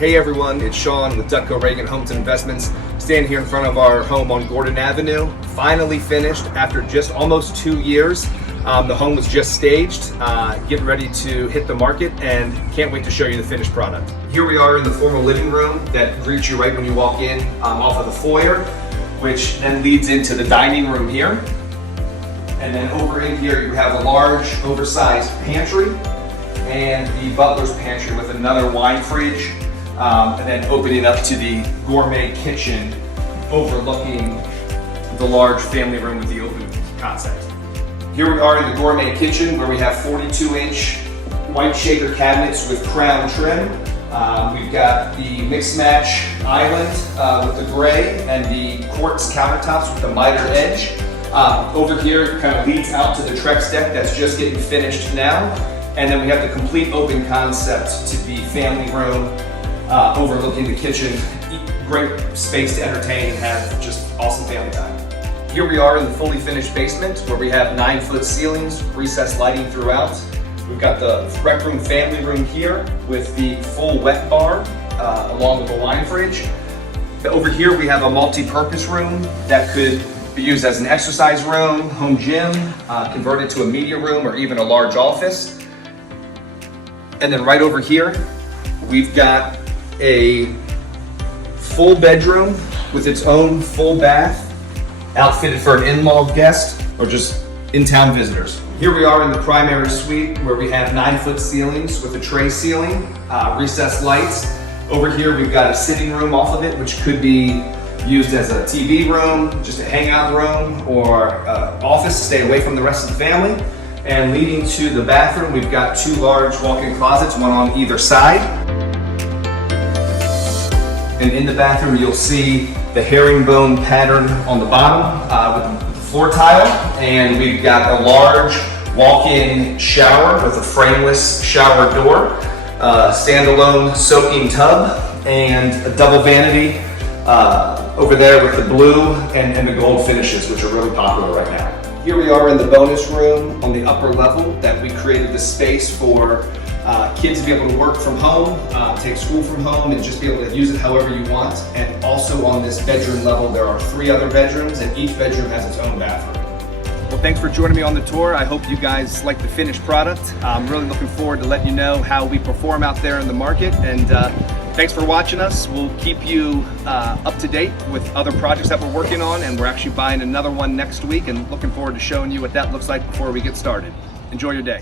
Hey everyone, it's Sean with Dutco Reagan Homes and Investments, standing here in front of our home on Gordon Avenue. Finally finished after just almost 2 years. The home was just staged, getting ready to hit the market, and can't wait to show you the finished product. Here we are in the formal living room that greets you right when you walk in off of the foyer, which then leads into the dining room here. And then over in here you have a large oversized pantry and the butler's pantry with another wine fridge, and then opening up to the gourmet kitchen overlooking the large family room with the open concept. Here we are in the gourmet kitchen where we have 42-inch white shaker cabinets with crown trim. We've got the mix match island with the gray and the quartz countertops with the miter edge. Over here it kind of leads out to the Trex deck that's just getting finished now. And then we have the complete open concept to the family room overlooking the kitchen. Great space to entertain and have just awesome family time. Here we are in the fully finished basement where we have 9-foot ceilings, recessed lighting throughout. We've got the rec room family room here with the full wet bar along with the wine fridge. Over here we have a multi-purpose room that could be used as an exercise room, home gym, converted to a media room or even a large office. And then right over here, we've got a full bedroom with its own full bath, outfitted for an in-law guest or just in-town visitors. Here we are in the primary suite where we have 9-foot ceilings with a tray ceiling, recessed lights. Over here we've got a sitting room off of it, which could be used as a TV room, just a hangout room, or office to stay away from the rest of the family. And leading to the bathroom, we've got 2 large walk-in closets, one on either side. And in the bathroom, you'll see the herringbone pattern on the bottom with the floor tile. And we've got a large walk-in shower with a frameless shower door, standalone soaking tub, and a double vanity over there with the blue and the gold finishes, which are really popular right now. Here we are in the bonus room on the upper level that we created the space for kids to be able to work from home, take school from home, and just be able to use it however you want. And also on this bedroom level, there are 3 other bedrooms, and each bedroom has its own bathroom. Well, thanks for joining me on the tour. I hope you guys like the finished product. I'm really looking forward to letting you know how we perform out there in the market. And thanks for watching us. We'll keep you up to date with other projects that we're working on, and we're actually buying another one next week and looking forward to showing you what that looks like before we get started. Enjoy your day.